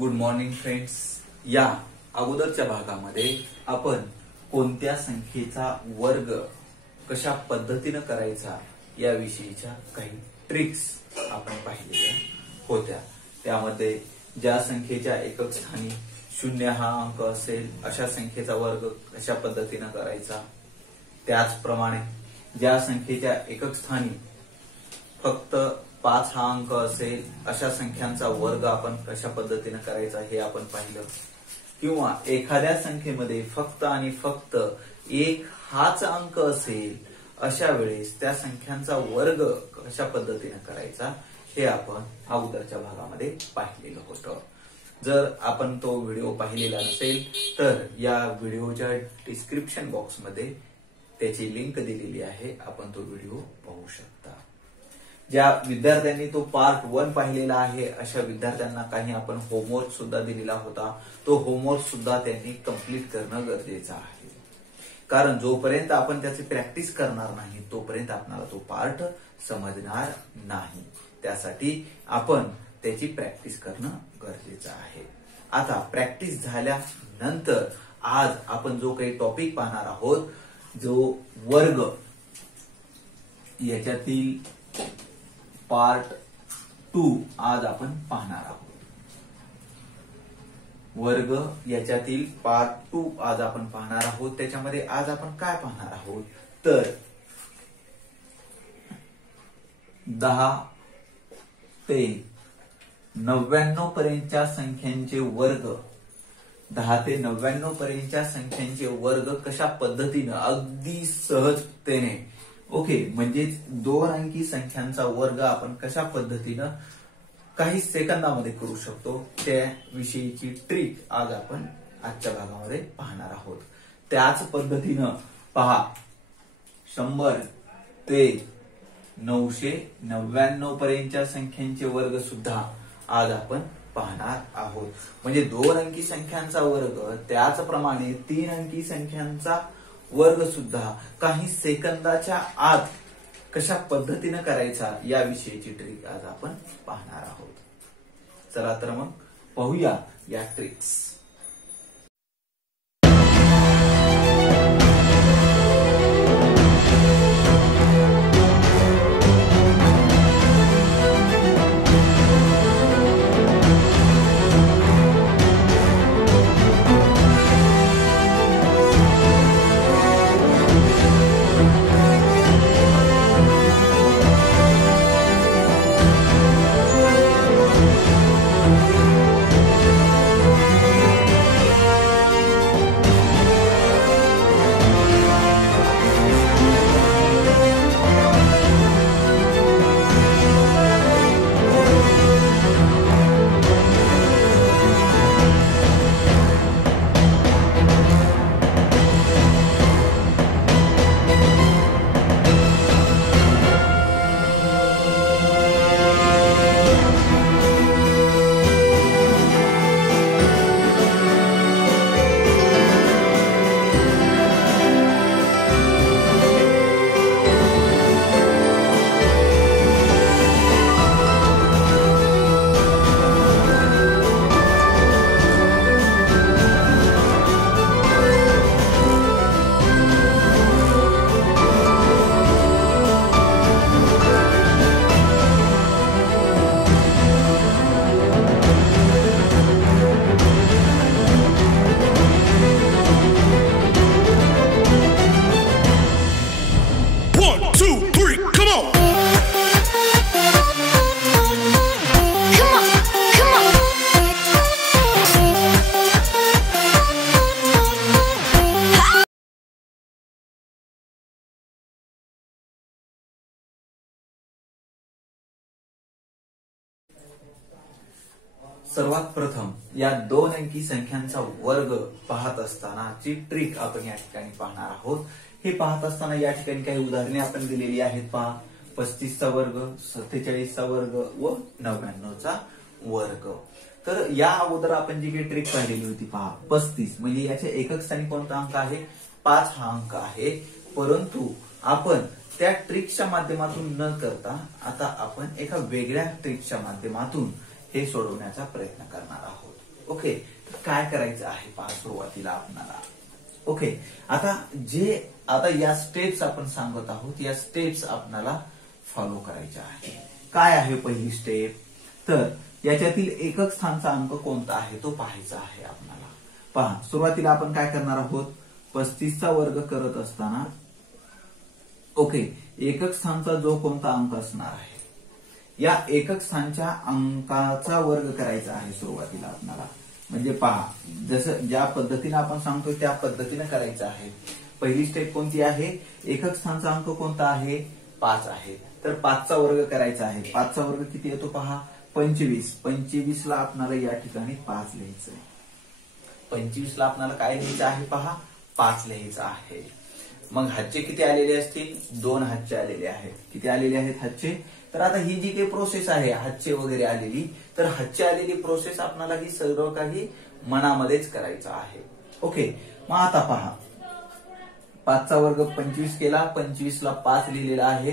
Good morning friends. या अगोदरच्या भागामध्ये आपण कोणत्या संख्येचा वर्ग कशा पद्धतीने करायचा याविषयीच्या काही ट्रिक्स आपण पाहिलेल्या होत्या. त्यामध्ये ज्या संख्येच्या एकक स्थानी 0 हा अंक असेल अशा संख्येचा वर्ग कशा पद्धतीने करायचा, त्याचप्रमाणे ज्या संख्येच्या एकक स्थानी फक्त 5 हा अंक असेल अशा संख्यांचा वर्ग आपण कशा पद्धतीने करायचा हे आपण पाहिलं. किंवा एखाद्या संख्येमध्ये फक्त आणि फक्त 1 हाच अंक असेल अशा वेळेस त्या संख्यांचा वर्ग कशा पद्धतीने करायचा हे आपण अगोदरच्या भागामध्ये पाहिलेलं होतं. जर आपण तो व्हिडिओ पाहिलेला नसेल तर या व्हिडिओच्या डिस्क्रिप्शन बॉक्समध्ये त्याची लिंक दिलेली आहे, आपण तो व्हिडिओ पाहू शकता. ज्या विद्यार्थ्यांनी तो पार्ट 1 पाहिलेला आहे अशा विद्यार्थ्यांना काही आपण होमवर्क सुद्धा दिलेला होता. तो होमवर्क सुद्धा त्यांनी कंप्लीट करणं गरजेचं आहे, कारण जोपर्यंत आपण त्याची प्रॅक्टिस करणार नाही तोपर्यंत आपल्याला तो पार्ट समजणार नाही. त्यासाठी आपण त्याची प्रॅक्टिस करणं गरजेचं आहे. आता प्रॅक्टिस झाल्यानंतर आज आपण जो काही टॉपिक पाहणार आहोत, जो वर्ग याच्यातील पार्ट 2 आज आपण पाहणार आहोत. वर्ग याच्यातील पार्ट 2 आज आपण पाहणार आहोत. त्याच्यामध्ये आज आपण काय पाहणार आहोत तर 10 ते 99 पर्यंतच्या संख्यांचे वर्ग, 10 ते 99 पर्यंतच्या संख्यांचे वर्ग कशा पद्धतीने अगदी सहजतेने म्हणजे 2 अंकी संख्यांचा वर्ग आपण कशा पद्धतीने काही सेकंदामध्ये करू शकतो त्याविषयीची ट्रिक आज आपण आजच्या भागामध्ये पाहणार आहोत. त्याच पद्धतीनं पहा 100 ते 999 पर्यंतच्या संख्यांचे वर्ग सुद्धा आज आपण पाहणार आहोत. म्हणजे 2 अंकी संख्यांचा वर्ग त्याचप्रमाणे 3 अंकी संख्यांचा वर्ग सुद्धा काही सेकंदाच्या आत कशा पद्धतीने करायचा याविषयीची ट्रिक आज आपण पाहणार आहोत. चला तर मग पाहूया या ट्रिक्स. सर्वात प्रथम या 2 अंकी संख्यांचा वर्ग पाहत असतानाची ट्रिक आपण या ठिकाणी पाहणार आहोत. हे पाहत असताना या ठिकाणी काही उदाहरणे आपण दिलेली आहेत. पहा 35 चा वर्ग, 47 चा वर्ग व 99 चा वर्ग. तर या अगोदर आपण जी काही ट्रिक पाहिलेली होती पहा 35 म्हणजे याच्या एकक स्थानी कोणता अंक आहे, 5 हा अंक आहे. परंतु आपण त्या ट्रिक्सच्या माध्यमातून न करता आता आपण एका वेगळ्या ट्रिक्सच्या माध्यमातून हे सोडवण्याचा प्रयत्न करणार आहोत. ओके, तर काय करायचं आहे पहा सुरुवातीला आपल्याला. ओके, आता या स्टेप्स आपण सांगत आहोत, या स्टेप्स आपल्याला फॉलो करायच्या आहे. काय आहे पहिली स्टेप, तर याच्यातील एकक स्थानचा अंक कोणता आहे तो पाहायचा आहे आपल्याला. पहा सुरुवातीला आपण काय करणार आहोत, 35चा वर्ग करत असताना ओके, एकक स्थानचा जो कोणता अंक असणार आहे या एकक स्थानच्या अंकाचा वर्ग करायचा आहे सुरुवातीला आपल्याला. म्हणजे पहा जसं ज्या पद्धतीने आपण सांगतोय त्या पद्धतीने करायचं आहे. पहिली स्टेप कोणती आहे, एकक स्थानचा अंक कोणता आहे, 5 आहे, तर 5चा वर्ग करायचा आहे. 5चा वर्ग किती येतो पहा, 25. 25ला आपल्याला या ठिकाणी 5 लिहायचं आहे. 25ला आपल्याला काय लिहायचं आहे पहा, 5 लिहायचं आहे. मग हातचे किती आलेले असतील, 2 हातचे आलेले आहेत. किती आलेले आहेत हातचे, तर आता ही जी काही प्रोसेस आहे हातचे वगैरे आलेली, तर हातचे आलेली प्रोसेस आपल्याला ही सर्व काही मनामध्येच करायचं आहे. ओके, मग आता पहा 5चा वर्ग 25 केला, 25ला 5 लिहिलेला आहे,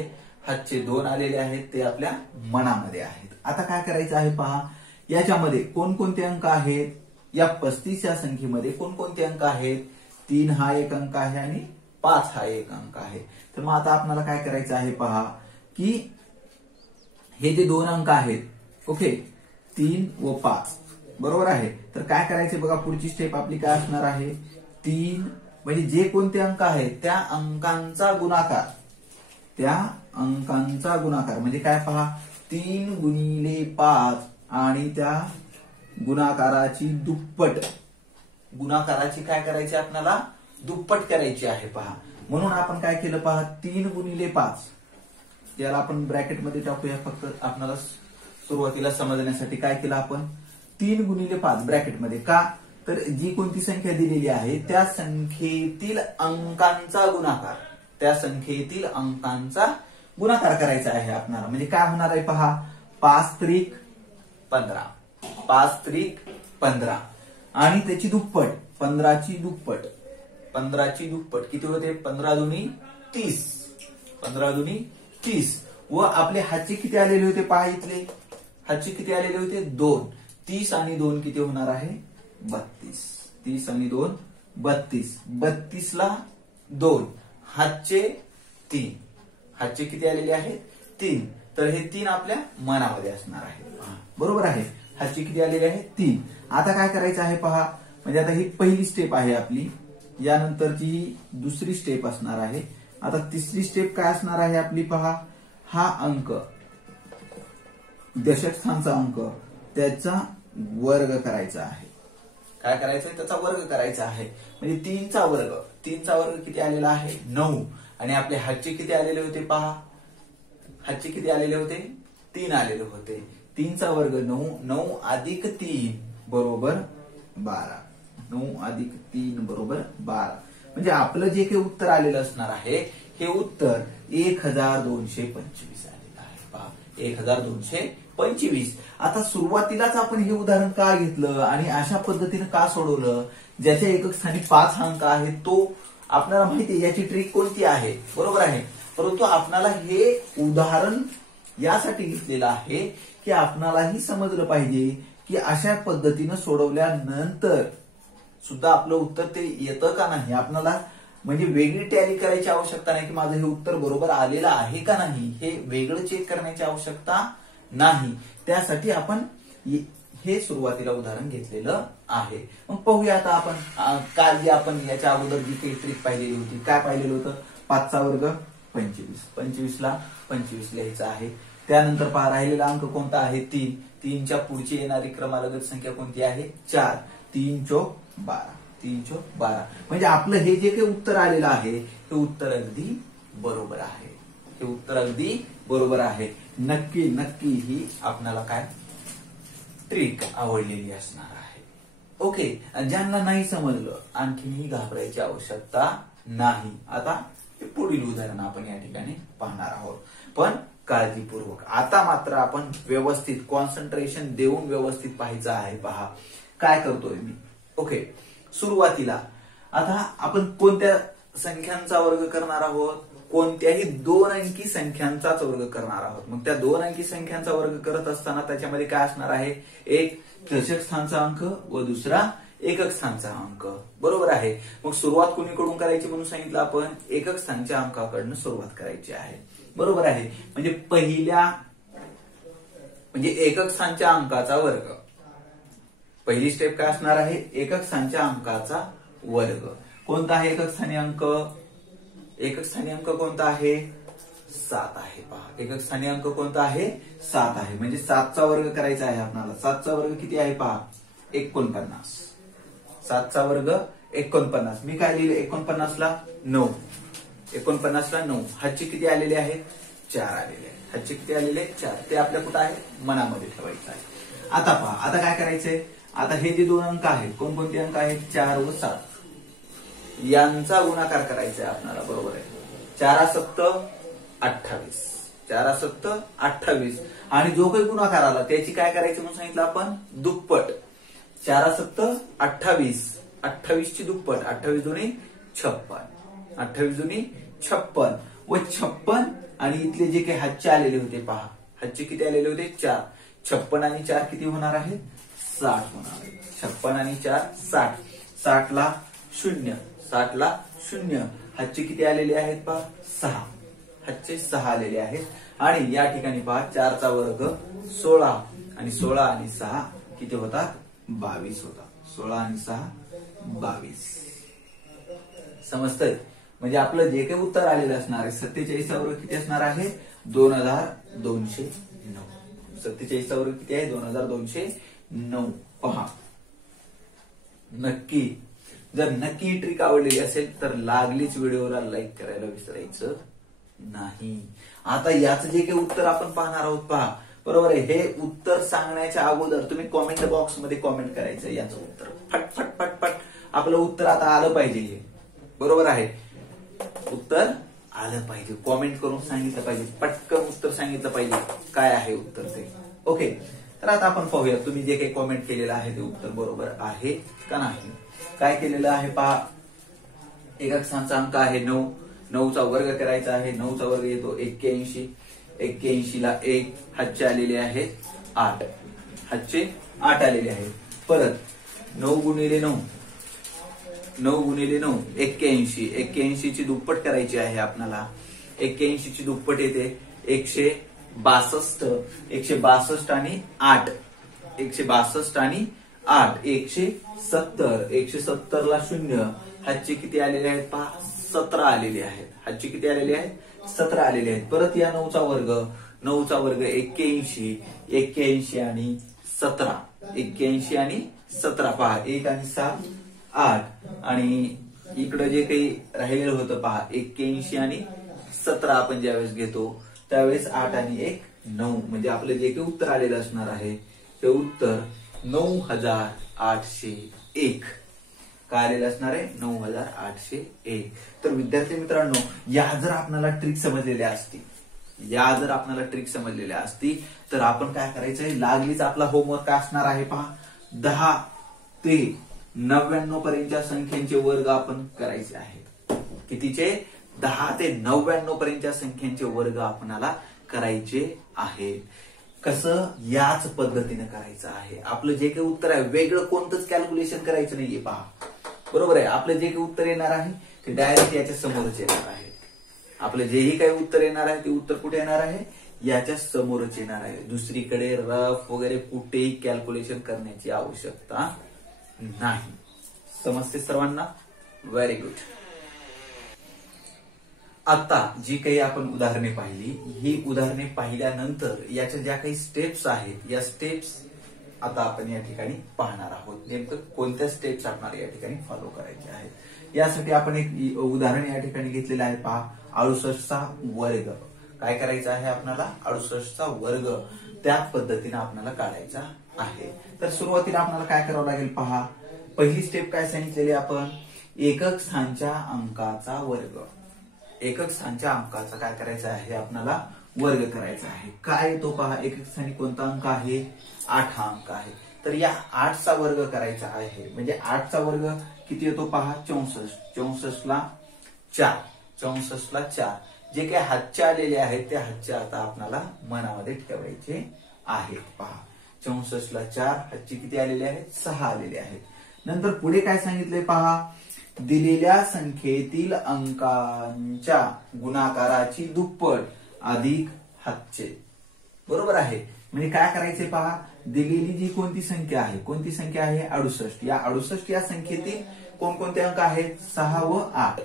हातचे 2 आलेले आहेत, ते आपल्या मनामध्ये आहेत. आता काय करायचं आहे पहा, याच्यामध्ये कोणकोणते अंक आहेत, या 35 या संख्येमध्ये कोणकोणते अंक आहेत, 3 हा एक अंक आहे आणि 5 हा एक अंक आहे. तर मग आता आपल्याला काय करायचं आहे पहा, की हे जे 2 अंक आहेत, ओके, 3 व 5 बरोबर आहे, तर काय करायचे बघा, पुढची स्टेप आपली काय असणार आहे, 3 म्हणजे जे कोणते अंक आहेत त्या अंकांचा गुणाकार, त्या अंकांचा गुणाकार म्हणजे काय पहा, 3 गुणिले 5 आणि त्या गुणाकाराची दुप्पट, गुणाकाराची काय करायची आपल्याला, दुप्पट करायची आहे पहा. म्हणून आपण काय केलं पहा, 3 गुणिले 5, याला आपण ब्रॅकेटमध्ये टाकूया फक्त आपल्याला सुरुवातीला समजण्यासाठी. काय केलं आपण, 3 गुणिले 5 ब्रॅकेटमध्ये, का तर जी कोणती संख्या दिलेली आहे त्या संख्येतील अंकांचा गुणाकार, त्या संख्येतील अंकांचा गुणाकार करायचा आहे आपल्याला. म्हणजे काय होणार आहे पहा, 5 त्रिक 15, 5 त्रिक 15 आणि त्याची दुप्पट, 15ची दुप्पट, 15ची दुप्पट किती होते, 15 दुनी 30, 15 दुनी 30. व आपले हातचे किती आलेले होते पहा, इथले हातचे किती आलेले होते, 2. 30 आणि 2 किती होणार आहे, 32. 30 आणि 2 32. 32ला 2, हातचे 3, हातचे किती आलेले आहेत, 3. तर हे 3 आपल्या मनामध्ये असणार आहे, बरोबर आहे. हातचे किती आलेले आहेत, 3. आता काय करायचं आहे पहा, म्हणजे आता ही पहिली स्टेप आहे आपली, यानंतरची ही दुसरी स्टेप असणार आहे. आता तिसरी स्टेप काय असणार आहे आपली पहा, हा अंक दशक स्थानचा अंक त्याचा वर्ग करायचा आहे. काय करायचंय, त्याचा वर्ग करायचा आहे. म्हणजे 3चा वर्ग, 3चा वर्ग किती आलेला आहे, 9. आणि आपले हातचे किती आलेले होते पहा, हातचे किती आलेले होते, 3 आलेले होते. 3चा वर्ग 9, 9 अधिक 3 बरोबर 12, 9 अधिक 3 बरोबर 12. म्हणजे आपलं जे काही उत्तर आलेलं असणार आहे हे उत्तर 1225 आलेलं आहे पहा, 1225. आता सुरुवातीलाच आपण हे उदाहरण का घेतलं आणि अशा पद्धतीने का सोडवलं, ज्याच्या एकक स्थानी 5 अंक आहे तो आपल्याला माहिती आहे याची ट्रिक कोणती आहे, बरोबर आहे. परंतु आपल्याला हे उदाहरण यासाठी घेतलेलं आहे की आपणालाही समजलं पाहिजे की अशा पद्धतीनं सोडवल्यानंतर सुद्धा आपलं उत्तर ते येतं का नाही. आपल्याला म्हणजे वेगळी टॅली करायची आवश्यकता नाही की माझं हे उत्तर बरोबर आलेलं आहे का नाही, हे वेगळं चेक करण्याची आवश्यकता नाही. त्यासाठी आपण हे सुरुवातीला उदाहरण घेतलेलं आहे. मग पाहूया आता आपण काल जी आपण याच्या अगोदर जी काही ट्रिक पाहिलेली होती, काय पाहिलेलं होतं, 5चा वर्ग 25, 25ला 25 लिहायचं आहे. त्यानंतर पहा राहिलेला अंक कोणता आहे, 3. 3च्या पुढची येणारी क्रमालगत संख्या कोणती आहे, 4. 3 चोक 12, 3 चोक 12. म्हणजे आपलं हे जे काही उत्तर आलेलं आहे हे उत्तर अगदी बरोबर आहे, हे उत्तर अगदी बरोबर आहे. नक्की नक्की ही आपल्याला काय ट्रिक आवडलेली असणार आहे. ओके, ज्यांना नाही समजलं आणखीनही घाबरायची आवश्यकता नाही. आता पुढील उदाहरण आपण या ठिकाणी पाहणार आहोत, पण काळजीपूर्वक. आता मात्र आपण व्यवस्थित कॉन्सन्ट्रेशन देऊन व्यवस्थित पाहायचं आहे. पहा काय करतोय मी. ओके, सुरुवातीला आता आपण कोणत्या संख्यांचा वर्ग करणार आहोत, कोणत्याही 2 अंकी संख्यांचाच वर्ग करणार आहोत. मग त्या 2 अंकी संख्यांचा वर्ग करत असताना त्याच्यामध्ये काय असणार आहे, एक दशक स्थानचा अंक व दुसरा एकक स्थानचा अंक. बरोबर आहे. मग सुरुवात कुणीकडून करायची म्हणून सांगितलं आपण, एकक स्थानच्या अंकाकडनं सुरुवात करायची आहे. बरोबर आहे. म्हणजे एकक स्थानच्या अंकाचा वर्ग. पहिली स्टेप काय असणार आहे, एकक स्थानच्या अंकाचा वर्ग. कोणता आहे एकक स्थानी अंक? एकक स्थानी अंक कोणता आहे? 7 आहे. पहा, एकक स्थानी अंक कोणता आहे? 7 आहे. म्हणजे 7चा वर्ग करायचा आहे आपल्याला. 7चा वर्ग किती आहे पहा? 49. 7चा वर्ग 49. मी काय लिहिले 49ला? 9. 49ला 9. हातचे किती आलेले आहेत? 4 आलेले आहेत. हातचे किती आलेले? 4. ते आपल्या कुठं आहे? मनामध्ये ठेवायचं आहे. आता पहा, आता काय करायचंय? आता हे जे दोन अंक आहेत, कोणकोणते अंक आहेत? 4 व 7. यांचा गुणाकार करायचा आहे आपल्याला. बरोबर आहे. 4 7 28. 4 7 28. आणि जो काही गुणाकार आला त्याची काय करायचं म्हणून सांगितलं आपण? दुप्पट. 4 7 28. 28 ची दुप्पट. 28 दुनी 56. 28 दुनी 56. व 56 आणि इथले जे काही हातचे आलेले होते पहा, हातचे किती आलेले होते? 4. 56 आणि 4 किती होणार आहे? 60 होणार आहे. 56 आणि 4 60. 60 ला 0. 60 ला 0. हातचे किती आलेले आहेत पहा? 6. हातचे 6 आलेले आहेत. आणि या ठिकाणी पहा 4चा वर्ग 16 आणि 16 आणि 6 किती होतात? 22 होता. 16 आणि 6 22. समजतंय? म्हणजे आपलं जे काही उत्तर आलेलं असणार आहे 47चा वर्ग किती असणार आहे? 2209. 47चा वर्ग किती आहे? 2209. पहा, नक्की जर नक्की ही ट्रिक आवडलेली असेल तर लागलीच व्हिडिओला लाईक करायला विसरायचं नाही. आता याचं जे काही उत्तर आपण पाहणार आहोत पहा. बरोबर आहे. हे उत्तर सांगण्याच्या अगोदर तुम्ही कॉमेंट बॉक्स मध्ये कॉमेंट करायचं याचं उत्तर. फट फट फट फट आपलं उत्तर आता आलं पाहिजे. हे बरोबर आहे. उत्तर आलं पाहिजे. कॉमेंट करून सांगितलं पाहिजे. पटकन उत्तर सांगितलं पाहिजे काय आहे उत्तर ते. ओके. तर आता आपण पाहूया तुम्ही जे काही कॉमेंट केलेलं आहे ते उत्तर बरोबर आहे का नाही. काय केलेलं आहे पहा. एकक स्थानचा अंक आहे 9. 9चा वर्ग करायचा आहे. 9चा वर्ग येतो 81. 81 ला 1. हातचे आलेले आहेत 8. हातचे 8 आलेले आहेत. परत 9 गुणिले 9. 9 गुणिले 9 81. 81 ची दुप्पट करायची आहे आपल्याला. 81 ची दुप्पट येते 162. 162 आणि 8. 162 आणि 8. 170. 170 ला 0. हातचे किती आलेले आहेत पहा? 17 आलेले आहेत. हातचे किती आलेले आहेत? 17 आलेले आहेत. परत या 9चा वर्ग. 9चा वर्ग 81. 81 आणि 17. 81 आणि 17 पहा. 1 आणि 7 8. आणि इकडे जे काही राहिलेलं होतं पहा 81 आणि 17 आपण ज्यावेळेस घेतो त्यावेळेस 8 आणि 1 9. म्हणजे आपलं जे काही उत्तर आलेलं असणार आहे ते उत्तर 9801. काय आलेलं असणार आहे? 9801. तर विद्यार्थी मित्रांनो, या जर आपल्याला ट्रिक समजलेल्या असती तर आपण काय करायचंय? लागलीच आपला होमवर्क असणार आहे पहा 10 ते 99 पर्यंतच्या संख्यांचे वर्ग आपण करायचे आहेत. कितीचे? 10 ते 99 पर्यंतच्या संख्यांचे वर्ग आपल्याला करायचे आहेत. कसं? याच पद्धतीने करायचं आहे. आपलं जे काही उत्तर आहे वेगळं कोणतंच कॅल्क्युलेशन करायचं नाहीये पहा. बरोबर आहे. आपलं जे काही उत्तर येणार आहे ते डायरेक्ट याच्या समोरच येणार आहे. आपलं जेही काही उत्तर येणार आहे ते उत्तर कुठे येणार आहे? याच्या समोरच येणार आहे. दुसरीकडे रफ वगैरे कुठेही कॅल्क्युलेशन करण्याची आवश्यकता नाही. समजते सर्वांना? Very good. आता जी काही आपण उदाहरणे पाहिली, ही उदाहरणे पाहिल्यानंतर याच्या ज्या काही स्टेप्स आहेत या स्टेप्स आता आपण या ठिकाणी पाहणार आहोत. नेमकं कोणत्या स्टेप्स आपल्याला या ठिकाणी फॉलो करायचे आहेत. यासाठी आपण एक उदाहरण या ठिकाणी घेतलेलं आहे पहा. 68चा वर्ग. काय करायचं आहे आपल्याला? 68चा वर्ग त्या पद्धतीने आपल्याला काढायचा आहे. तर सुरुवातीला आपल्याला काय करावं लागेल पहा. पहिली स्टेप काय सांगितलेली आपण? एकक स्थानच्या अंकाचा वर्ग. एकक स्थानच्या अंकाचा काय करायचा आहे? आपल्याला वर्ग करायचा आहे. काय येतो पहा. एकक स्थानी कोणता अंक आहे? 8 हा अंक आहे. तर या 8चा वर्ग करायचा आहे. म्हणजे 8चा वर्ग किती येतो पहा? 64. 64 ला 4. 64 ला 4. जे काही हातचे आलेले आहेत ते हातचे आता आपल्याला मनामध्ये ठेवायचे आहेत. पहा 64 ला 4, हातचे किती आलेले आहेत 6 आलेले आहेत. नंतर पुढे काय सांगितलंय पहा, दिलेल्या संख्येतील अंकांच्या गुणाकाराची दुप्पट अधिक हातचे. बरोबर आहे. म्हणजे काय करायचंय पहा, दिलेली जी कोणती संख्या आहे, कोणती संख्या आहे 68, या 68 या संख्येतील कोणकोणते अंक आहेत 6 व 8.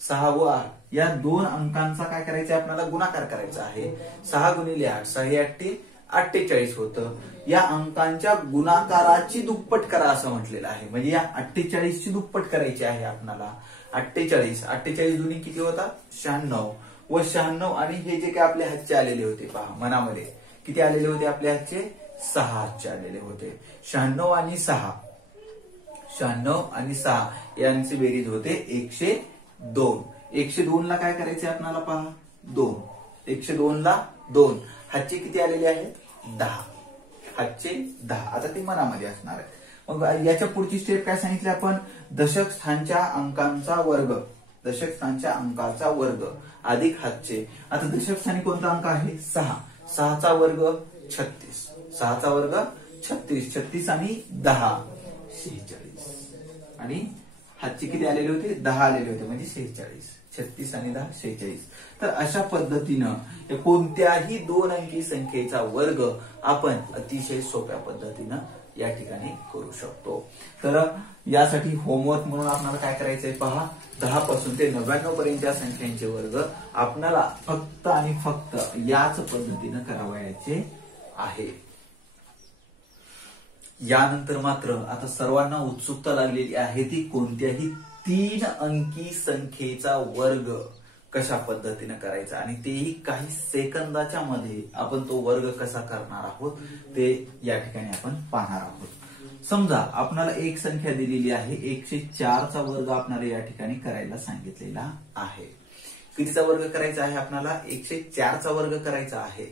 6 व 8 या दोन अंकांचा काय करायचं आपल्याला गुणाकार करायचा आहे. 6 गुणिले 8, 6 8 48 होतं. या अंकांच्या गुणाकाराची दुप्पट करा असं म्हटलेलं आहे. म्हणजे या 48 ची दुप्पट करायची आहे आपल्याला. 48 दुनी किती होता 96 व 96 आणि हे जे काय आपल्या हातचे आलेले होते पहा मनामध्ये किती आलेले होते आपल्या हातचे 6 हातचे आलेले होते. 96 आणि 6 यांची बेरीज होते 102. 102 ला काय करायचे आपल्याला पहा 2. 102 ला 2. हातचे किती आलेले आहेत 10. हातचे 10. आता ते मनामध्ये असणार आहे. मग याच्या पुढची स्टेप काय सांगितली आपण, दशक स्थानच्या अंकांचा वर्ग. दशक स्थानच्या अंकाचा वर्ग अधिक हातचे. आता दशक स्थानी कोणता अंक आहे 6. 6 चा वर्ग 36. 6 चा वर्ग 36. 36 आणि 10 46. आणि हातचे किती आलेले होते 10 आलेले होते म्हणजे 46. 36 आणि 10 46. तर अशा पद्धतीनं कोणत्याही 2 अंकी संख्येचा वर्ग आपण अतिशय सोप्या पद्धतीनं या ठिकाणी करू शकतो. तर यासाठी होमवर्क म्हणून आपल्याला काय करायचंय पहा, 10 पासून ते 99 पर्यंतच्या संख्यांचे वर्ग आपल्याला फक्त आणि फक्त याच पद्धतीनं करावयाचे आहे. यानंतर मात्र आता सर्वांना उत्सुकता लागलेली आहे ती कोणत्याही 3 अंकी संख्येचा वर्ग कशा पद्धतीने करायचा आणि तेही काही सेकंदाच्या मध्ये आपण तो वर्ग कसा करणार आहोत ते या ठिकाणी आपण पाहणार आहोत. समजा आपल्याला एक संख्या दिलेली आहे 104 चा वर्ग आपल्याला या ठिकाणी करायला सांगितलेला आहे. कितीचा वर्ग करायचा आहे आपल्याला 104 चा वर्ग करायचा आहे.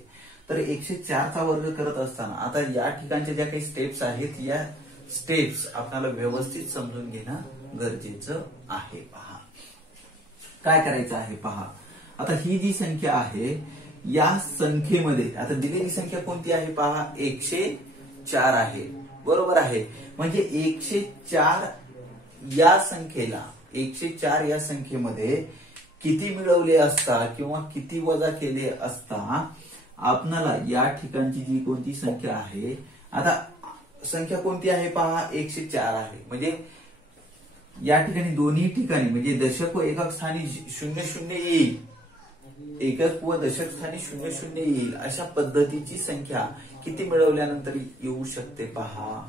तर 104 चा वर्ग करत असताना आता या ठिकाणच्या ज्या काही स्टेप्स आहेत या स्टेप्स आपल्याला व्यवस्थित समजून घेणं गरजेचं आहे. पहा काय करायचं आहे पहा. आता ही जी संख्या आहे या संख्येमध्ये आता दिलेली संख्या कोणती आहे पहा 104 आहे. बरोबर आहे. म्हणजे 104 या संख्येला 104 या संख्येमध्ये किती मिळवले असता किंवा किती वजा केले असता आपणाला या ठिकाणची जी कोणती संख्या आहे, आता संख्या कोणती आहे पहा 104 आहे. म्हणजे या ठिकाणी दोन्ही ठिकाणी म्हणजे दशक व एकक स्थानी 00 येईल, एकक व दशक स्थानी 00 येईल अशा पद्धतीची संख्या किती मिळवल्यानंतर येऊ शकते पहा.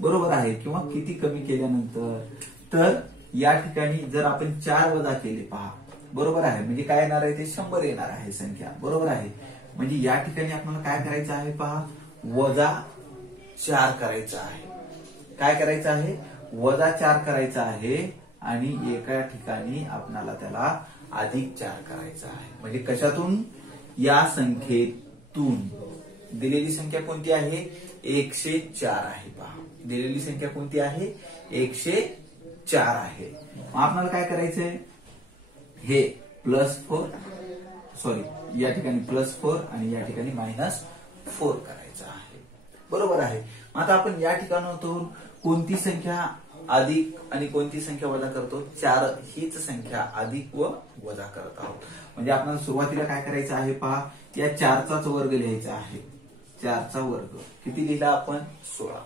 बरोबर आहे. किंवा किती कमी केल्यानंतर. तर या ठिकाणी जर आपण 4 वजा केले पहा. बरोबर आहे. म्हणजे काय येणार आहे ते 100 येणार आहे संख्या. बरोबर आहे. म्हणजे या ठिकाणी आपल्याला काय करायचं आहे पहा -4 करायचं आहे. काय करायचं आहे -4 करायचं आहे आणि एका ठिकाणी आपल्याला त्याला +4 करायचं आहे. म्हणजे कशातून या संख्येतून दिलेली संख्या कोणती आहे 104 आहे. पहा दिलेली संख्या कोणती आहे 104 आहे. आपल्याला काय करायचंय हे +4 सॉरी या ठिकाणी +4 आणि या ठिकाणी -4 करायचं आहे. बरोबर आहे. आता आपण या ठिकाणातून कोणती संख्या अधिक आणि कोणती संख्या वजा करतो 4 हीच संख्या अधिक व वजा करत आहोत. म्हणजे आपल्याला सुरुवातीला काय करायचं आहे पहा या 4चा वर्ग लिहायचा आहे. 4चा वर्ग किती लिहिला आपण 16.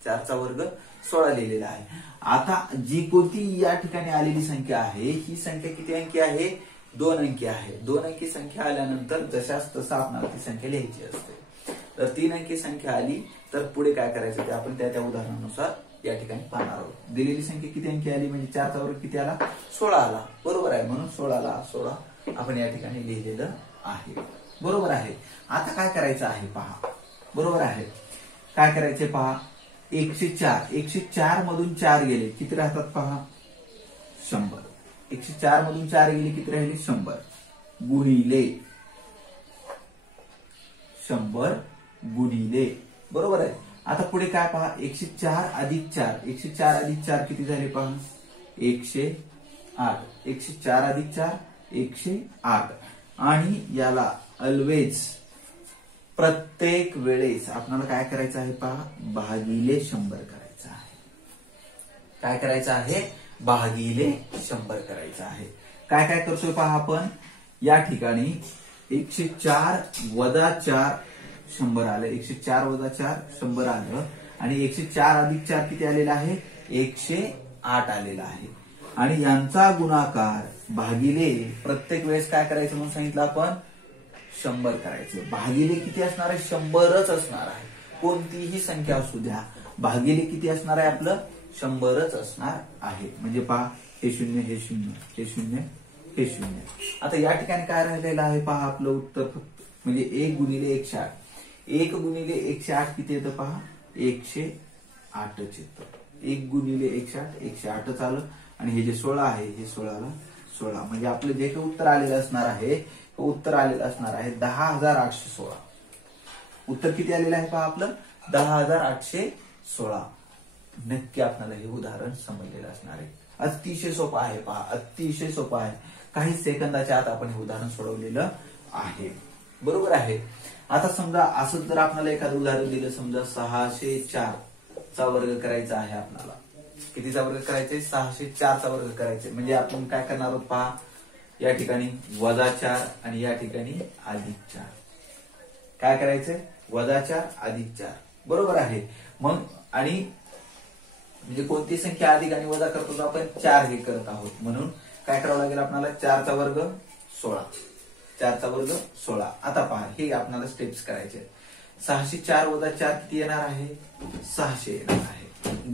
4चा वर्ग 16 लिहिलेला आहे. आता जी कोणती या ठिकाणी आलेली संख्या आहे ही संख्या किती अंकी आहे 2 अंकी आहे. 2 अंकी संख्या आल्यानंतर जशाच तसा आपल्याला ती संख्या लिहायची असते. तर 3 अंकी संख्या आली तर पुढे काय करायचं ते आपण त्या उदाहरणानुसार या ठिकाणी पाहणार आहोत. दिलेली संख्या किती अंकी आली म्हणजे 4चा वर्ग किती आला 16 आला. बरोबर आहे. म्हणून 16 ला 16 आपण या ठिकाणी लिहिलेलं आहे. बरोबर आहे. आता काय करायचं आहे पहा. बरोबर आहे. काय करायचे पहा 104 मधून 4 गेले किती राहतात पहा 100. 104 मधून 4 गेले किती राहिले 100 गुणिले 100 गुणिले. बरोबर आहे. आता पुढे काय पहा 104 अधिक 4. 104 अधिक 4 किती झाले पहा 108. 104 अधिक 4 108 आणि याला ऑलवेज प्रत्येक वेळेस आपल्याला काय करायचं आहे पहा, भागिले 100 करायचं आहे. काय करायचं आहे, भागिले 100 करायचं आहे. काय काय करतोय पहा आपण, या ठिकाणी 104 वजा 4 100 आलं, 104 वजा 4 100 आलं, आणि 104 अधिक 4 किती आलेला आहे, 108 आलेला आहे. आणि यांचा गुणाकार भागिले प्रत्येक वेळेस काय करायचं म्हणून सांगितलं आपण, 100 करायचं. भागिले किती असणार आहे, 100च असणार आहे. कोणतीही संख्या असू द्या, भागिले किती असणार आहे आपलं, 100च असणार आहे. म्हणजे पहा, हे 0 हे 0 हे 0 हे 0. आता या ठिकाणी काय राहिलेलं आहे पहा, आपलं उत्तर फक्त म्हणजे 1 गुणिले 108. 1 गुणिले 108 किती येतं पहा, 108च येतं. 1 गुणिले 108 108च आलं, आणि हे जे 16 आहे हे 16ला 16. म्हणजे आपलं जे काही उत्तर आलेलं असणार आहे, उत्तर आलेलं असणार आहे 10,816. उत्तर किती आलेलं आहे पहा आपलं, 10,816. नक्की आपल्याला हे उदाहरण समजलेलं असणार आहे. अतिशय सोपं आहे पहा, अतिशय सोपं आहे. काही सेकंदाच्या आत आपण हे उदाहरण सोडवलेलं आहे. बरोबर आहे. आता समजा असं जर आपल्याला एखादं उदाहरण दिलं, समजा 604 चा वर्ग करायचा आहे आपल्याला. कितीचा वर्ग करायचे, 604 चा वर्ग करायचे. म्हणजे आपण काय करणार आहोत पहा, या ठिकाणी वजा 4 आणि या ठिकाणी अधिक 4. काय करायचंय, वजा 4 अधिक 4. बरोबर आहे. मग आणि म्हणजे कोणती संख्या अधिक आणि वजा करतो आपण, 4 हे करत आहोत. म्हणून काय करावं लागेल आपल्याला, 4 चा वर्ग 16, 4 चा वर्ग 16. आता पहा, हे आपल्याला स्टेप्स करायचे. 604 वजा 4 किती येणार आहे, 600 येणार आहे.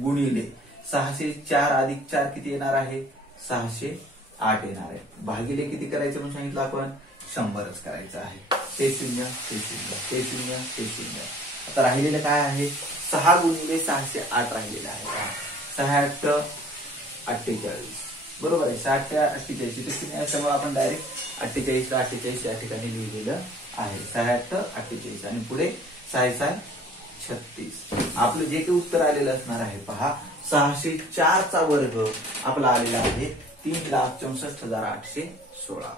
गुणिले 604 अधिक 4 किती येणार आहे, 608 येणार आहे. भागिले किती करायचं म्हणून सांगितलं आपण, 100च करायचं आहे. ते 0 ते 0 ते 0 ते 0. आता राहिलेलं काय आहे, 6 गुणिले 608 राहिलेलं आहे. 6 48. बरोबर आहे. 6 त्यामुळे आपण डायरेक्ट 48 48 या ठिकाणी लिहिलेलं आहे. 6 48 आणि पुढे 6 36. आपलं जे काही उत्तर आलेलं असणार आहे पहा, 604 चा वर्ग आपला आलेला आहे 3,64,816.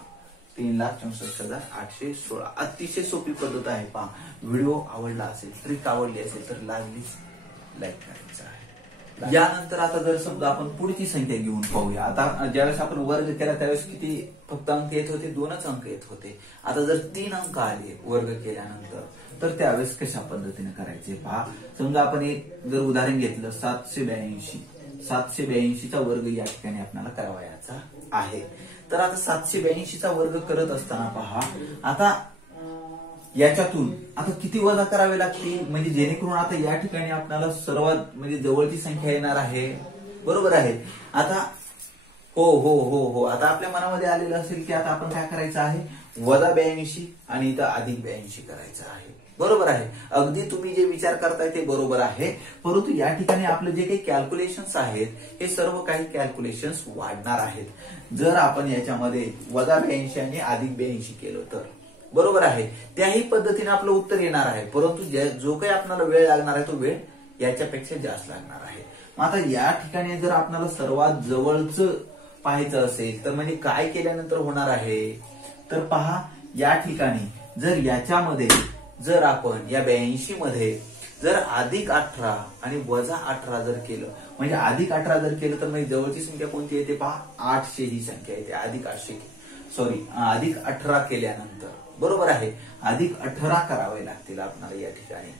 3,64,816. अतिशय सोपी पद्धत आहे पहा. व्हिडिओ आवडला असेल, ट्रिक आवडली असेल तर लागलीच लाईक करायचं आहे. यानंतर आता जर समजा आपण पुढची संख्या घेऊन पाहूया. आता ज्यावेळेस आपण वर्ग केला त्यावेळेस किती फक्त अंक येत होते, 2च अंक येत होते. आता जर 3 अंक आले वर्ग केल्यानंतर, तर त्यावेळेस कशा पद्धतीने करायचे पहा. समजा आपण एक जर उदाहरण घेतलं, 782. 782 चा वर्ग या ठिकाणी आपल्याला करावयाचा आहे. तर आता 782 चा वर्ग करत असताना पहा, आता याच्यातून आता किती वजा करावे लागतील, म्हणजे जेणेकरून आता या ठिकाणी आपल्याला सर्वात म्हणजे जवळची संख्या येणार आहे. बरोबर आहे. आता हो हो हो हो आता आपल्या मनामध्ये आलेलं असेल की आता आपण काय करायचं आहे, वजा 82 आणि इथं अधिक 82 करायचं आहे. बरोबर आहे. अगदी तुम्ही जे विचार करताय ते बरोबर आहे, परंतु या ठिकाणी आपलं जे काही कॅल्क्युलेशन्स आहेत हे सर्व काही कॅल्क्युलेशन्स वाढणार आहेत. जर आपण याच्यामध्ये वजा 82 आणि अधिक 82 केलं तर बरोबर आहे, त्याही पद्धतीने आपलं उत्तर येणार आहे. परंतु जो काही आपल्याला वेळ लागणार आहे तो वेळ याच्यापेक्षा जास्त लागणार आहे. मग आता या ठिकाणी जर आपल्याला सर्वात जवळचं पाहायचं असेल तर म्हणजे काय केल्यानंतर होणार आहे, तर पहा या ठिकाणी जर याच्यामध्ये जर आपण या 82 मध्ये जर अधिक 18 आणि वजा 18 जर केलं, म्हणजे अधिक 18 जर केलं तर म्हणजे जवळची संख्या कोणती येते पहा, 800 ही संख्या येते. अधिक 18 केल्यानंतर बरोबर आहे, अधिक 18 करावे लागतील आपल्याला या ठिकाणी.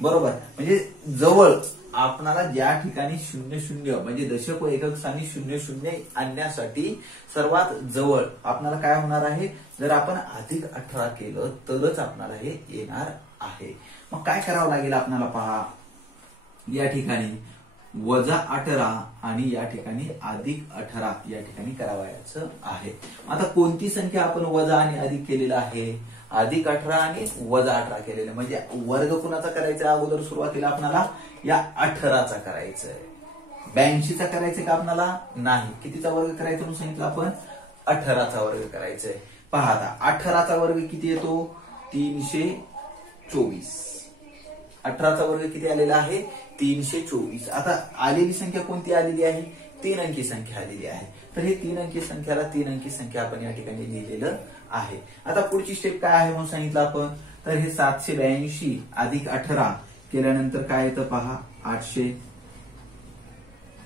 बरोबर, म्हणजे जवळ आपल्याला ज्या ठिकाणी 00 म्हणजे दशक व एकक स्थानी 00 आणण्यासाठी सर्वात जवळ आपल्याला काय होणार आहे, जर आपण अधिक 18 केलं तरच आपल्याला हे येणार आहे. मग काय करावं लागेल आपल्याला पहा, या ठिकाणी वजा 18 आणि या ठिकाणी अधिक 18 या ठिकाणी करावयाचं आहे. आता कोणती संख्या आपण वजा आणि अधिक केलेला आहे, अधिक 18 आणि वजा 18 केलेलं, म्हणजे वर्ग कुणाचा करायचा अगोदर सुरुवातीला आपल्याला या 18चा करायचा आहे. 82चा करायचं का आपल्याला नाही, कितीचा वर्ग करायचा म्हणून सांगितलं आपण, 18चा वर्ग करायचा आहे. पहा आता 18चा वर्ग किती येतो, 324. 18चा वर्ग किती आलेला आहे, 324. आता आलेली संख्या कोणती आलेली आहे, 3 अंकी संख्या आलेली आहे. तर हे 3 अंकी संख्याला 3 अंकी संख्या आपण या ठिकाणी लिहिलेलं आहे. आता पुढची स्टेप काय आहे म्हणून सांगितलं आपण, तर हे 782 अधिक 18 केल्यानंतर काय येतं पहा 800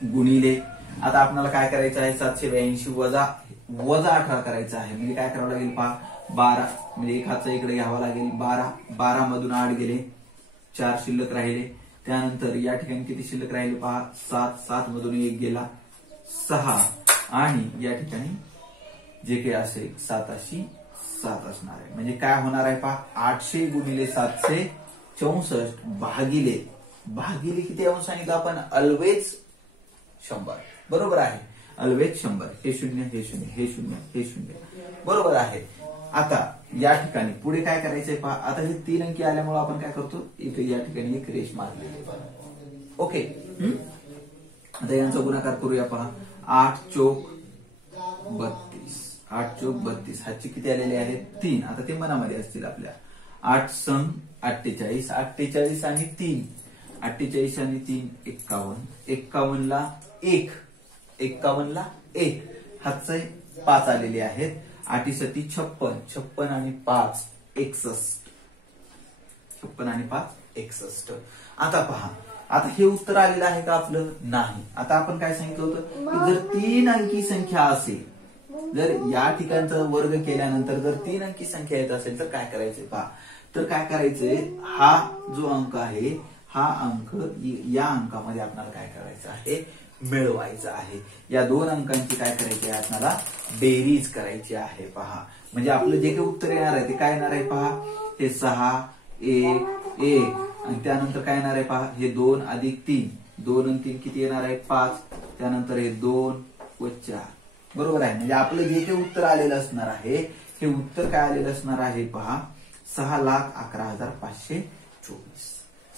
गुणिले, आता आपल्याला काय करायचं आहे 782 वजा 18 करायचं आहे, म्हणजे काय करावं लागेल पहा 12, म्हणजे एक हातचा इकडे घ्यावा लागेल 12, 12 मधून 8 गेले 4 शिल्लक राहिले, त्यानंतर या ठिकाणी किती शिल्लक राहिले पहा 7, 7 मधून 1 गेला 6, आणि या ठिकाणी जे काही असेल 7 असणार आहे, म्हणजे काय होणार आहे पहा 800 गुणिले 764 भागिले किती अंश सांगितलं आपण ऑलवेज 100, बरोबर आहे, ऑलवेज 100, हे 0 हे 0 हे 0 हे 0, बरोबर आहे। आता या ठिकाणी पुढे काय करायचंय पहा, आता हे 3 अंकी आल्यामुळे आपण काय करतो इथे या ठिकाणी एक रेष मारलेली आहे, ओके। आता यांचा गुणाकार करूया पहा 8 चोक 32, 8 चोक 32, हातचे किती आलेले आहेत 3, आता ते मनामध्ये असतील आपल्या 8 संग 48, 48 आणि 3, 48 आणि 3 51, 51 ला 1, 51 ला 1, हातचे 5 आलेले आहेत, 8 सती 56, 56 आणि 5 61, 56 आणि 5 61। आता पहा, आता हे उत्तर आलेलं आहे का आपलं, नाही। आता आपण काय सांगितलं होतं की जर 3 अंकी संख्या असेल, जर या ठिकाणचा वर्ग केल्यानंतर जर 3 अंकी संख्या येत असेल तर काय करायचंय पहा, तर काय करायचंय हा जो अंक आहे हा अंक या अंकामध्ये आपल्याला काय करायचं आहे मिळवायचं आहे, या 2 अंकांची काय करायची आहे आपल्याला बेरीज करायची आहे पहा, म्हणजे आपलं जे काही उत्तर येणार आहे ते काय येणार आहे पहा, हे 6 1 1 आणि त्यानंतर काय येणार आहे पहा हे 2 अधिक 3, 2 आणि 3 किती येणार आहे 5, त्यानंतर हे 2 व 4, बरोबर आहे। म्हणजे आपलं जे काही उत्तर आलेलं असणार आहे हे उत्तर काय आलेलं असणार आहे पहा 6,11,524,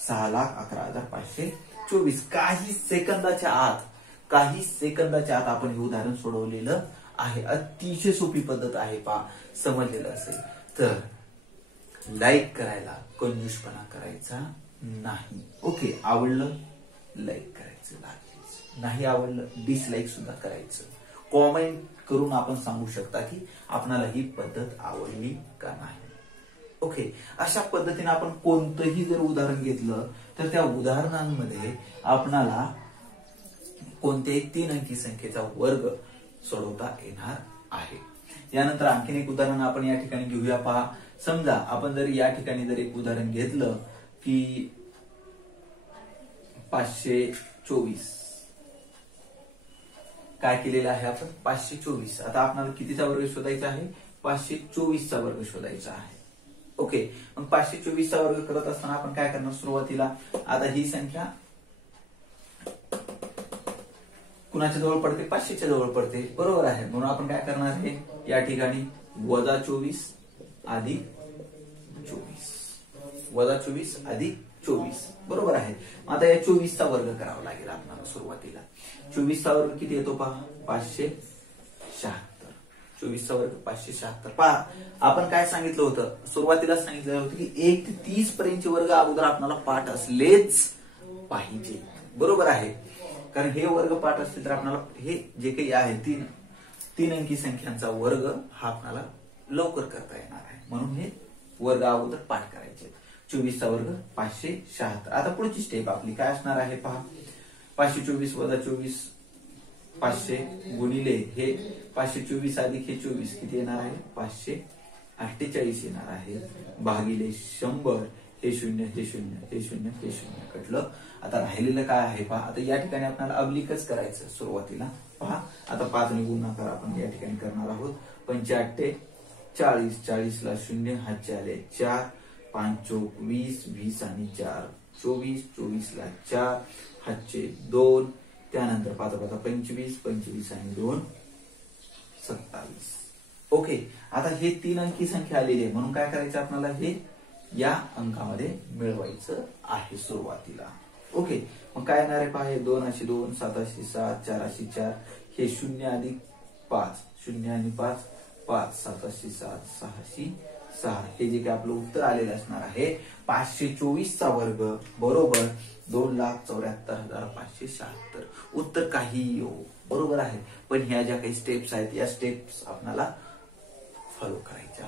6,11,524। काही सेकंदाच्या आत आपण हे उदाहरण सोडवलेलं आहे, अतिशय सोपी पद्धत आहे पहा, समजलेलं असेल तर लाईक करायला कंजूसपणा करायचा नाही, ओके। आवडलं लाईक करायचं, नाही आवडलं डिसलाईक सुद्धा करायचं, कॉमेंट करून आपण सांगू शकता की आपणाला ही पद्धत आवडली का नाही, ओके। अशा पद्धतीने आपण कोणतंही जर उदाहरण घेतलं तर त्या उदाहरणांमध्ये आपणाला कोणत्याही 3 अंकी संख्येचा वर्ग सोडवता येणार आहे। यानंतर आणखीन एक उदाहरण आपण या ठिकाणी घेऊया पहा, समजा आपण जर या ठिकाणी जर एक उदाहरण घेतलं की 524, काय केलेलं आहे आपण 524, आता आपल्याला कितीचा वर्ग शोधायचा आहे 524 चा वर्ग शोधायचा आहे, ओके। मग 524 चा वर्ग करत असताना आपण काय करणार सुरुवातीला, आता ही संख्या कुणाच्या जवळ पडते 500च्या जवळ पडते, बरोबर आहे, म्हणून आपण काय करणार आहे या ठिकाणी वजा 24 अधिक 24, वजा 24 अधिक 24, बरोबर आहे। आता या 24 चा वर्ग करावा लागेल आपल्याला सुरुवातीला, 24 चा वर्ग किती येतो पहा 576, 24 चा वर्ग 576 पहा, आपण काय सांगितलं होतं सुरुवातीला सांगितलं होतं की 1 ते 30 पर्यंतचे वर्ग अगोदर आपल्याला पाठ असलेच पाहिजे, बरोबर आहे, कारण हे वर्ग पाठ असतील तर आपल्याला हे जे काही आहे 3 अंकी संख्यांचा वर्ग हा आपल्याला लवकर करता येणार आहे, म्हणून हे वर्ग अगोदर पाठ करायचे। 24 चा वर्ग 576, आता पुढची स्टेप आपली काय असणार आहे पहा, 524 वजा 24 500 गुणिले हे 524 अधिक हे 24 किती येणार आहे 548 येणार आहे, भागिले 100, हे 0 हे 0 हे 0 हे 0 कटलं। आता राहिलेलं काय आहे पहा, आता या ठिकाणी आपल्याला अबलिकच करायचं सुरुवातीला पहा, आता 5 ने गुणाकार आपण या ठिकाणी करणार आहोत, 5 40, 40 ला 0 हातचे आले 4, 5 चोक 20, 20 आणि 4 24, 24 ला 4 हातचे 2, त्यानंतर 5 5 25, 25 आणि 2 27, ओके। आता हे 3 अंकी संख्या आलेली आहे, म्हणून काय करायचं आपल्याला हे या अंकामध्ये मिळवायचं आहे सुरुवातीला, ओके। मग काय येणार आहे पहा, हे 2 अशी 2, 7 अशी 7, 4 अशी 4, हे 0 अधिक 5, 0 आणि 5 5, 7 अशी 7, 6 अशी 6, हे जे काही आपलं उत्तर आलेलं असणार आहे 524 चा वर्ग बरोबर 2,74,576, उत्तर काही येऊ, बरोबर आहे, पण ह्या ज्या काही स्टेप्स आहेत या स्टेप्स आपल्याला फॉलो करायच्या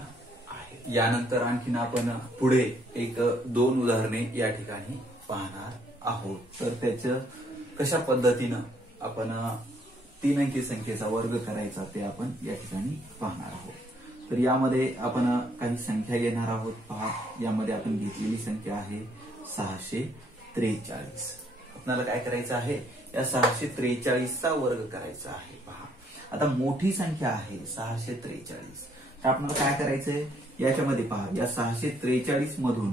आहेत। आहे। यानंतर आणखीन आपण पुढे एक 2 उदाहरणे या ठिकाणी पाहणार आहोत। तर त्याचं कशा पद्धतीनं आपण 3 अंकी संख्येचा वर्ग करायचा ते आपण या ठिकाणी पाहणार आहोत। तर यामध्ये आपण काही संख्या घेणार आहोत। पहा, यामध्ये आपण घेतलेली संख्या आहे 643। आपल्याला काय करायचं आहे, या 643 चा वर्ग करायचा आहे। पहा, आता मोठी संख्या आहे 643, तर आपल्याला काय करायचंय, याच्यामध्ये पहा, या 643 मधून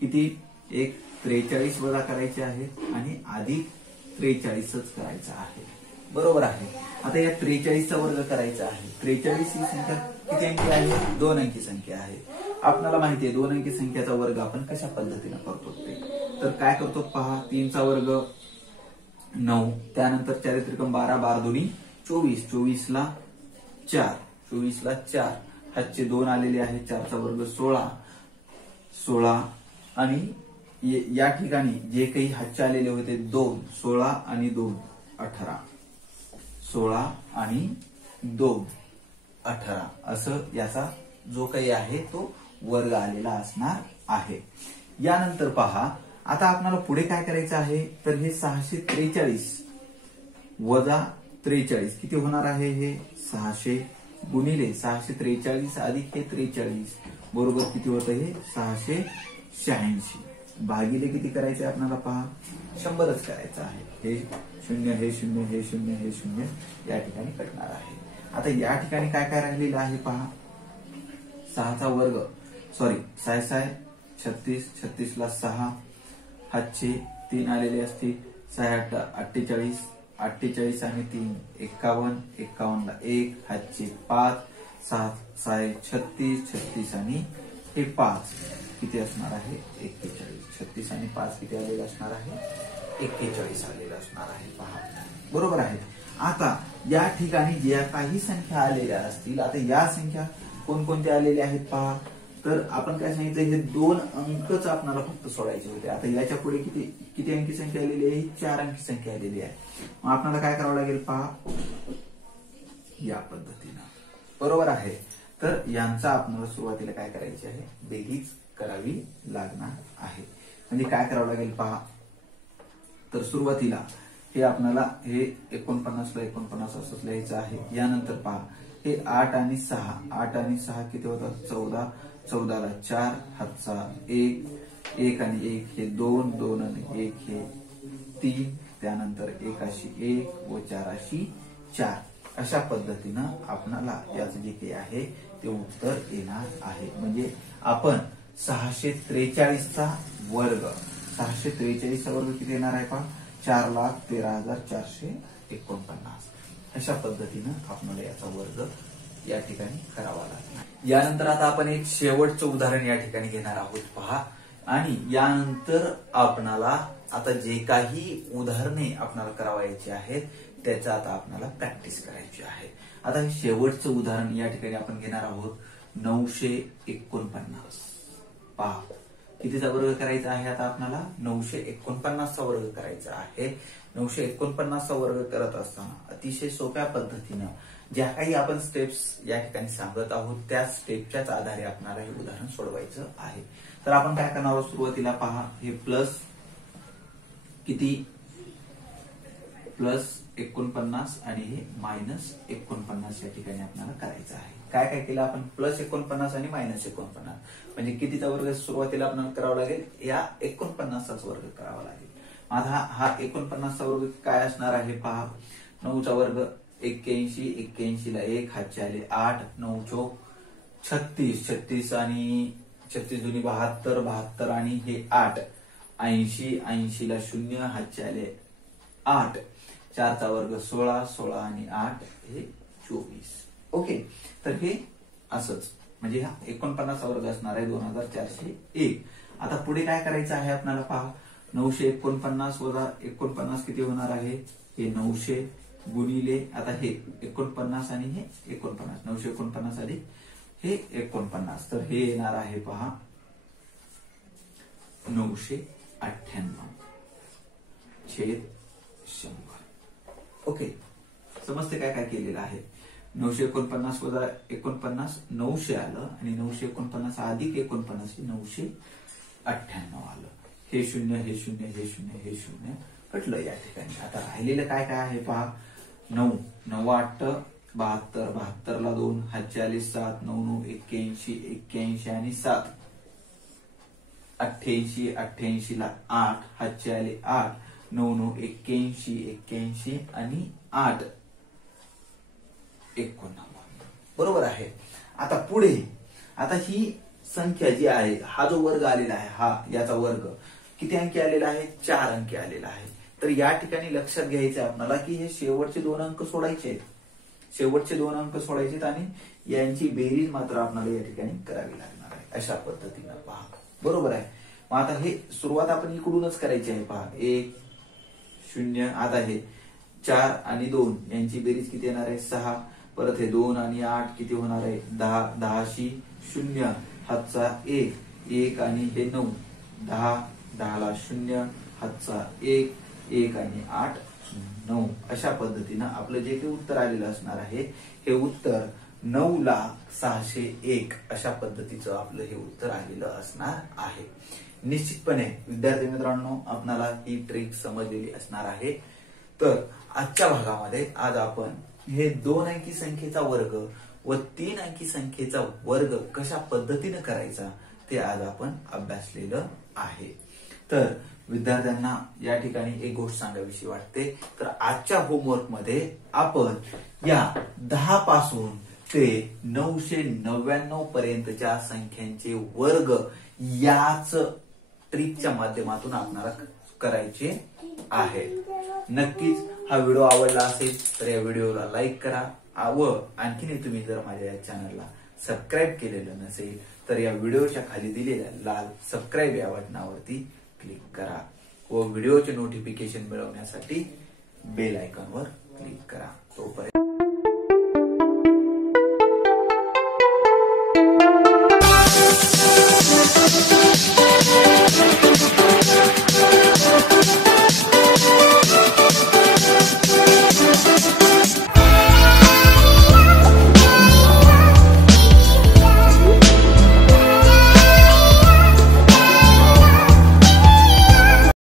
किती एक 43 वजा करायचे आहेत आणि अधिक 43च करायचं आहे, बरोबर आहे। आता या 43 चा वर्ग करायचा आहे। 43 ही संख्या किती अंकी आहे, 2 अंकी संख्या आहे। आपल्याला माहिती आहे 2 अंकी संख्याचा वर्ग आपण कशा पद्धतीने करतो ते, तर काय करतो पहा, 3 चा वर्ग 9, त्यानंतर 4 त्रिकम 12, 12 दोन्ही 24, 24 ला 4, 24 ला 4, हातचे 2 आलेले आहेत, 4 चा वर्ग 16, 16 आणि या ठिकाणी जे काही हातचे आलेले होते 2, 16 आणि 2 18, 16 आणि 2 18 असं याचा जो काही आहे तो वर्ग आलेला असणार आहे। यानंतर पहा, आता आपल्याला पुढे काय करायचं आहे, तर हे 643 वजा 43 किती होणार आहे, हे 600 गुणिले 643 अधिक हे 43 बरोबर किती होतं, हे 686 भागिले किती करायचे आपल्याला, पहा 100च करायचं आहे। हे 0 हे 0 हे 0 हे 0 या ठिकाणी कटणार आहे। आता या ठिकाणी काय काय राहिलेलं आहे पहा, 6 चा वर्ग, सॉरी 6 36, 36 ला 6, हातचे 3 आलेले असतील, 6 48, 48 आणि 3 51, 51 ला 1, हातचे 5, 7 6 36, 36 आणि हे 5 किती असणार आहे, 41, 36 आणि 5 किती आलेलं असणार आहे, 41 आलेलं असणार आहे। पहा, बरोबर आहे। आता या ठिकाणी ज्या काही संख्या आलेल्या असतील, आता या संख्या कोणकोणत्या आलेल्या आहेत पहा, तर आपण काय सांगितलं, हे 2 अंकच आपल्याला फक्त सोडायचे होते। आता याच्या पुढे किती किती अंकी संख्या आलेली आहे, 4 अंकी संख्या आलेली आहे। मग आपल्याला काय करावं लागेल पहा, या पद्धतीनं, बरोबर आहे। तर यांचा आपल्याला सुरुवातीला काय करायचे आहे, बेरीज करावी लागणार आहे। म्हणजे काय करावं लागेल पहा, तर सुरुवातीला हे आपल्याला हे 49 ला 49 असंच लिहायचं आहे। यानंतर पहा, हे 8 आणि 6, 8 आणि 6 किती होतात, 14, 14 ला 4, हातचा 1, 1 आणि 1 हे 2, 2 आणि 1 हे 3, त्यानंतर 1 अशी 1 व 4 अशी 4 अशा पद्धतीनं आपल्याला याचं जे काही आहे ते उत्तर येणार आहे। म्हणजे आपण 643 चा वर्ग, 643 चा वर्ग किती येणार आहे पहा, 4,13,449 अशा पद्धतीनं आपल्याला याचा वर्ग या ठिकाणी करावा लागेल। यानंतर आता आपण एक शेवटचं उदाहरण या ठिकाणी घेणार आहोत पहा, आणि यानंतर आपणाला आता जे काही उदाहरणे आपल्याला करावायची आहेत त्याचा आता आपल्याला प्रॅक्टिस करायची आहे। आता हे शेवटचं उदाहरण या ठिकाणी आपण घेणार आहोत 949। पहा, कितीचा वर्ग करायचा आहे आता आपल्याला, 949 चा वर्ग करायचा आहे। 949 चा वर्ग करत असताना अतिशय सोप्या पद्धतीनं ज्या काही आपण स्टेप्स या ठिकाणी सांगत आहोत त्या स्टेपच्याच आधारे आपल्याला हे उदाहरण सोडवायचं आहे। तर आपण काय करणार आहोत, सुरुवातीला पहा, हे प्लस किती, प्लस 49 आणि हे मायनस 49 या ठिकाणी आपल्याला करायचं आहे। काय काय केलं आपण, प्लस 49 आणि मायनस 49 म्हणजे कितीचा वर्ग सुरुवातीला आपल्याला करावा लागेल, या 49चाच वर्ग करावा लागेल। आता हा 49चा वर्ग काय असणार आहे पहा, 9 चा वर्ग 81, 81 ला 1, हातचे आले 8, 9 चौक 36, 36 आणि 36 दोन्ही 72, 72 आणि हे 8, 80, 80 ला 0, हातचे आले 8, 4 चा वर्ग 16, 16 आणि 8 हे 24। ओके, तर हे असंच म्हणजे हा 49चा वर्ग असणार आहे 2401। आता पुढे काय करायचं आहे आपल्याला पहा, 949 वजा 49 किती होणार आहे, हे 900 गुणिले, आता हे 49 आणि हे 49, 949 अधिक हे 49, तर हे येणार आहे पहा 998 छेद 100। ओके, समजते काय काय केलेलं आहे। 949 वजा 49 900 आलं आणि 949 अधिक 49 998 आलं. हे शून्य हे शून्य हे शून्य हे शून्य कटलं या ठिकाणी. आता राहिलेलं काय काय आहे पहा. 9 9 8 72 72 ला 2 हातचे आले 7 9 9 81 81 आणि 7 88 88 ला 8 हातचे आले 8 9 9 81 81 आणि 8 89. बरोबर आहे. आता पुढे आता ही संख्या जी आहे हा जो वर्ग आलेला आहे हा याचा वर्ग किती अंकी आलेला आहे 4 अंकी आलेला आहे. तर या ठिकाणी लक्षात घ्यायचं आपल्याला की हे शेवटचे 2 अंक सोडायचे आहेत. शेवटचे 2 अंक सोडायचे आणि यांची बेरीज मात्र आपल्याला या ठिकाणी करावी लागणार आहे. अशा पद्धतीने पहा. बरोबर आहे. मग आता हे सुरुवात आपण इकडूनच करायची आहे पहा. 1 0 आता हे 4 आणि 2 यांची बेरीज किती येणार आहे 6. परत हे 2 आणि 8 किती होणार आहे 10 10 0 हातचा 1 1 आणि हे 9 10 10 ला 0 हातचा 1 1 आणि 8 9. अशा पद्धतीनं आपलं जे काही उत्तर आलेलं असणार आहे हे उत्तर 9,601 अशा पद्धतीचं आपलं हे उत्तर आलेलं असणार आहे. निश्चितपणे विद्यार्थी मित्रांनो आपणाला ही ट्रिक समजलेली असणार आहे. तर आजच्या भागामध्ये आज आपण हे 2 अंकी संख्येचा वर्ग व 3 अंकी संख्येचा वर्ग कशा पद्धतीने करायचा ते आज आपण अभ्यासलेलं आहे. तर विद्यार्थ्यांना या ठिकाणी एक गोष्ट सांगावीशी वाटते. तर आजच्या होमवर्क मध्ये आपण या 10 पासून ते 999 पर्यंतच्या संख्यांचे वर्ग याच ट्रिकच्या माध्यमातून आपल्याला करायचे आहे. नक्कीच हा व्हिडिओ आवडला असेल तर या व्हिडिओला लाईक करा व आणखीनही तुम्ही जर माझ्या या चॅनलला सबस्क्राईब केलेलं नसेल तर या व्हिडिओच्या खाली दिलेल्या लाल सबस्क्राईब या बटनावरती क्लिक करा व व्हिडिओचे नोटिफिकेशन मिळवण्यासाठी बेल आयकॉनवर क्लिक करा. तोपर्यंत